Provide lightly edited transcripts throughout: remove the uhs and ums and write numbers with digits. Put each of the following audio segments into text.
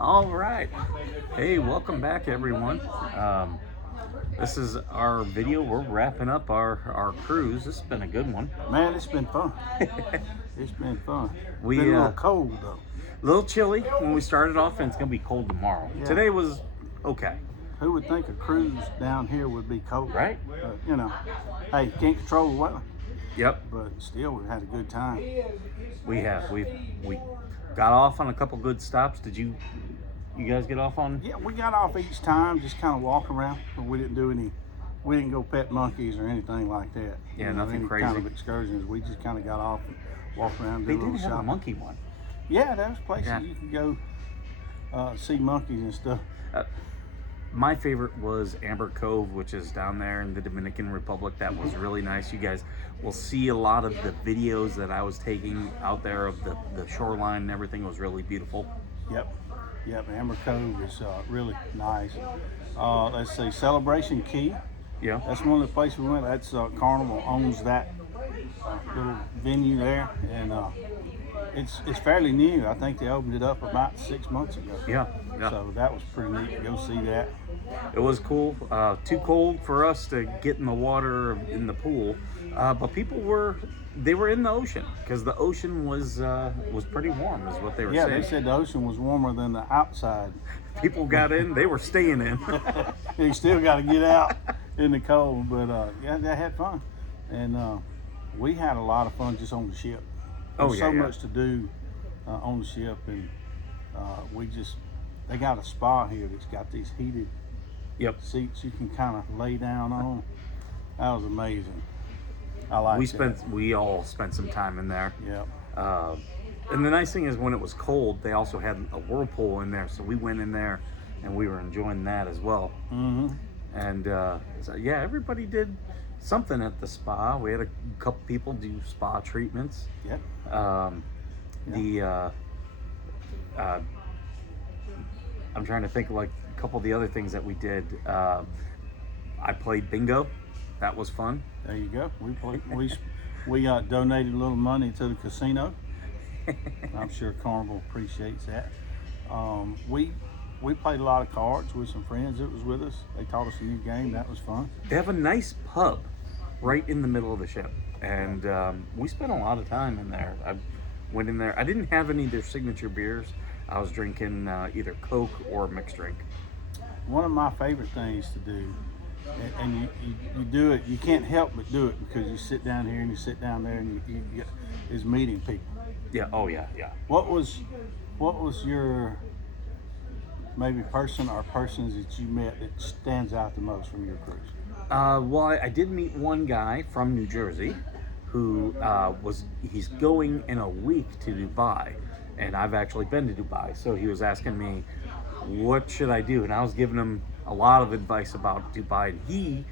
All right. Hey, welcome back, everyone. This is our video. We're wrapping up our cruise. This has been a good one. Man, it's been fun. It's been fun. We Been a little cold though. a little chilly when we started off, and it's gonna be cold tomorrow. Yeah. Today was okay, Who would think a cruise down here would be cold? right? Hey, can't control the weather, Yep. but still we've had a good time. We got off on a couple good stops. Did you guys get off on? Yeah, we got off each time, just kind of walk around, but we didn't go pet monkeys or anything like that. Yeah, nothing any crazy. kind of excursions. We just kind of got off and walked around, They did a did little have a shopping. monkey one. Yeah, there's places Yeah. you can go see monkeys and stuff. My favorite was Amber Cove, which is down there in the Dominican Republic. That was really nice. You guys will see a lot of the videos that I was taking out there of the shoreline and everything. It was really beautiful. Yep. Amber Cove is really nice. Let's see, Celebration Key. Yeah. That's one of the places we went. That's Carnival owns that little venue there, and it's fairly new. I think they opened it up about 6 months ago. Yeah. So that was pretty neat to go see that. It was cool. Too cold for us to get in the water in the pool, but people were in the ocean because the ocean was pretty warm, is what they were Yeah, saying. they said the ocean was warmer than the outside. People got in; they were staying in. You still got to get out in the cold, but yeah, they had fun, and we had a lot of fun just on the ship. There's so much to do on the ship, and they got a spa here that's got these heated Yep. seats you can kind of lay down on. That was amazing. I like We all spent some time in there. Yep. And the nice thing is when it was cold, they also had a whirlpool in there. So we went in there and we were enjoying that as well. Mm-hmm. And so, yeah, everybody did something at the spa. We had a couple people do spa treatments. Yep. I'm trying to think of like a couple of the other things that we did. I played bingo. That was fun. There you go. We donated a little money to the casino. I'm sure Carnival appreciates that. We played a lot of cards with some friends that was with us. They taught us a new game. That was fun. They have a nice pub right in the middle of the ship, and we spent a lot of time in there. I went in there. I didn't have any of their signature beers. I was drinking either Coke or mixed drink. One of my favorite things to do, and you do it, you can't help but do it because you sit down here and you sit down there and is meeting people. Yeah. Oh yeah. What was your maybe person or persons that you met that stands out the most from your cruise? Well, I did meet one guy from New Jersey who he's going in a week to Dubai, and I've actually been to Dubai. So he was asking me, what should I do? And I was giving him a lot of advice about Dubai. And he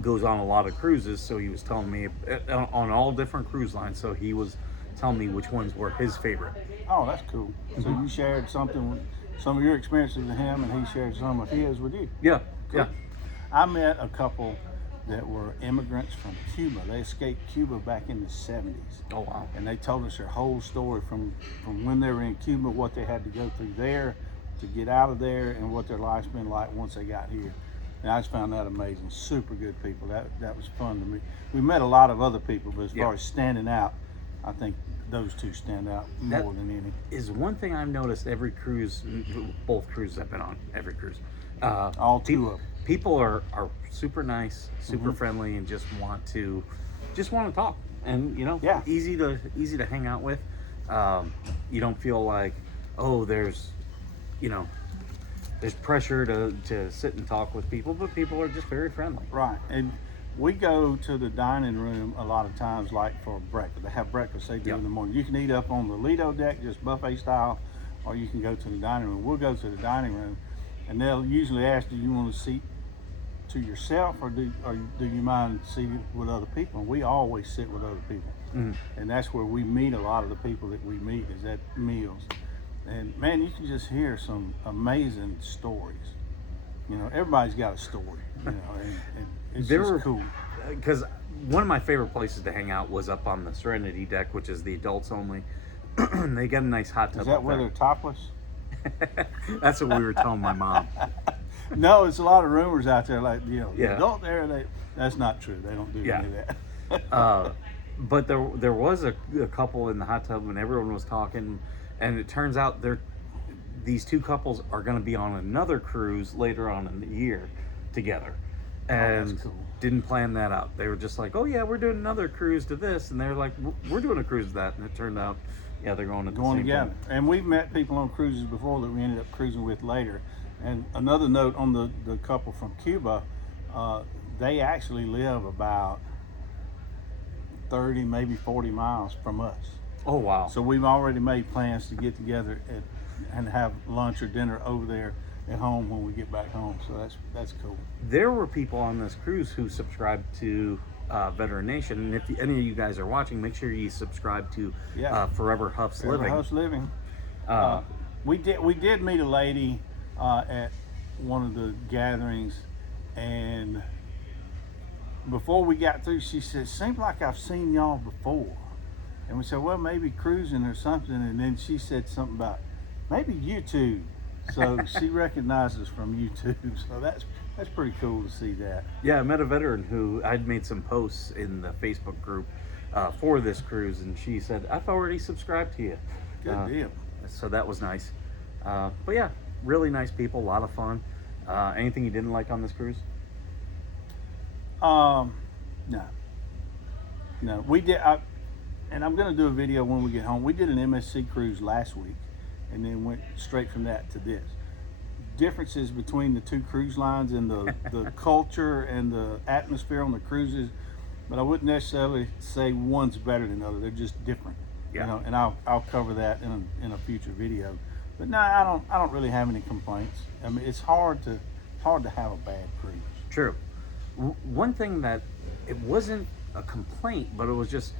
goes on a lot of cruises, so he was telling me on all different cruise lines. So he was telling me which ones were his favorite. Oh, that's cool. So you shared some of your experiences with him, and he shared some of his with you. Yeah, Cool. yeah. I met a couple that were immigrants from Cuba. They escaped Cuba back in the 70s. Oh wow. And they told us their whole story from when they were in Cuba, what they had to go through there to get out of there, and what their life's been like once they got here. And I just found that amazing. Super good people. That was fun to me. We met a lot of other people, but as far as standing out, I think those two stand out more than any. Is one thing I've noticed every cruise, both cruises I've been on, every cruise. All two of them. People are super nice, super friendly, and just want to talk, and easy to hang out with. You don't feel like there's pressure to sit and talk with people, but people are just very friendly. Right, and we go to the dining room a lot of times, like for breakfast. They have breakfast they do in the morning. You can eat up on the Lido deck, just buffet style, or you can go to the dining room. We'll go to the dining room, and they'll usually ask, do you want to seat to yourself, or do you mind seated with other people? And we always sit with other people. And that's where we meet a lot of the people that we meet, is at meals. And man, you can just hear some amazing stories. Everybody's got a story, and it's just cool. Because one of my favorite places to hang out was up on the Serenity deck, which is the adults only. They got a nice hot tub. Is that up where there. they're topless? That's what we were telling my mom. No, it's a lot of rumors out there, like, Yeah. adult there, that's not true. They don't do Yeah. any of that. But there was a couple in the hot tub and everyone was talking, and it turns out these two couples are going to be on another cruise later on in the year together, and that's cool. didn't plan that out. They were just like, "Oh yeah, we're doing another cruise to this," and they're like, "We're doing a cruise to that," and it turned out, yeah, they're going at the Going same together. time. And we've met people on cruises before that we ended up cruising with later. And another note on the couple from Cuba, they actually live about 30, maybe 40 miles from us. Oh wow! So we've already made plans to get together and have lunch or dinner over there at home when we get back home. So that's cool. There were people on this cruise who subscribed to Veteran Nation, and if any of you guys are watching, make sure you subscribe to Yeah. Forever Huff's Living. House living. Uh, We did meet a lady at one of the gatherings, and before we got through, she said, "Seems like I've seen y'all before." And we said, "Well, maybe cruising or something." And then she said something about maybe YouTube. So she recognized us from YouTube. So that's pretty cool to see that. Yeah, I met a veteran who I'd made some posts in the Facebook group for this cruise, and she said, "I've already subscribed to you." Good deal. So that was nice. But yeah, really nice people, a lot of fun. Anything you didn't like on this cruise? No, we did. And I'm going to do a video when we get home. We did an MSC cruise last week, and then went straight from that to this. Differences between the two cruise lines and the culture and the atmosphere on the cruises, but I wouldn't necessarily say one's better than the other. They're just different. Yeah. And I'll cover that in a future video. But no, I don't really have any complaints. I mean, it's hard to have a bad cruise. True. One thing that it wasn't a complaint, but it was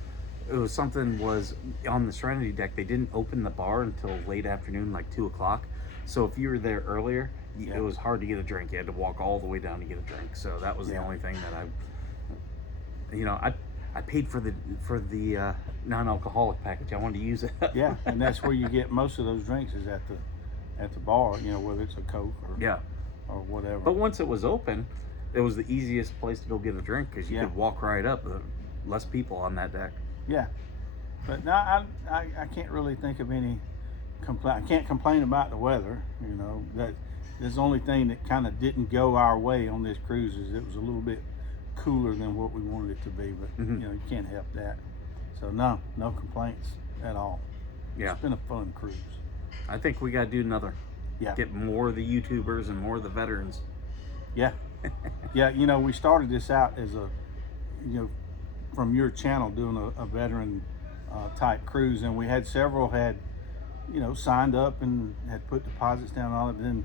something was on the Serenity deck. They didn't open the bar until late afternoon, like 2:00. So if you were there earlier, Yeah. it was hard to get a drink. You had to walk all the way down to get a drink. So that was the Yeah. only thing that I paid for the non-alcoholic package. I wanted to use it. Yeah, and that's where you get most of those drinks is at the bar. Whether it's a Coke or Yeah. or whatever. But once it was open, it was the easiest place to go get a drink because you Yeah. could walk right up. Less people on that deck. Yeah, but no, I can't really think of any complaint. I can't complain about the weather. That is the only thing that kind of didn't go our way on this cruise is it was a little bit cooler than what we wanted it to be. But Mhm. you can't help that. So no complaints at all. Yeah. It's been a fun cruise. I think we got to do another. Yeah, Get more of the YouTubers and more of the veterans. yeah, yeah. We started this out as from your channel doing a veteran type cruise, and we had several had signed up and had put deposits down on it. Then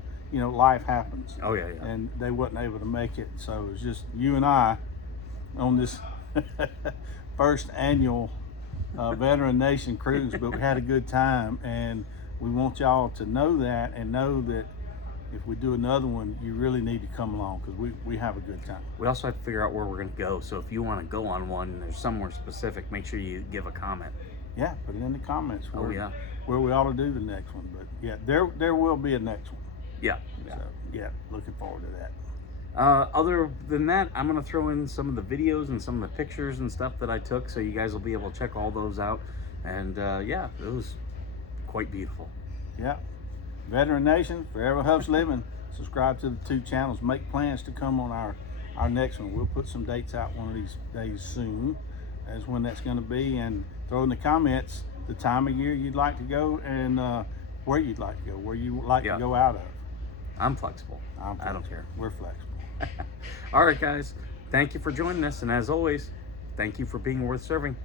life happens, Oh yeah. and they wasn't able to make it, so it was just you and I on this first annual Veteran Nation cruise. But we had a good time, and we want y'all to know that, and know that if we do another one, you really need to come along because we have a good time. We also have to figure out where we're going to go. So if you want to go on one and there's somewhere specific, make sure you give a comment. Yeah, put it in the comments Oh yeah. where we ought to do the next one. But yeah, there will be a next one. Yeah. So yeah, looking forward to that. Other than that, I'm going to throw in some of the videos and some of the pictures and stuff that I took, so you guys will be able to check all those out. And yeah, it was quite beautiful. Yeah. Veteran Nation, Forever Huff's Living. Subscribe to the two channels. Make plans to come on our next one. We'll put some dates out one of these days soon as when that's going to be. And throw in the comments the time of year you'd like to go and where you'd like to go, where you would like Yeah. to go out of. I'm flexible. I'm I don't flexible. care. We're flexible. All right, guys. Thank you for joining us. And as always, thank you for being worth serving.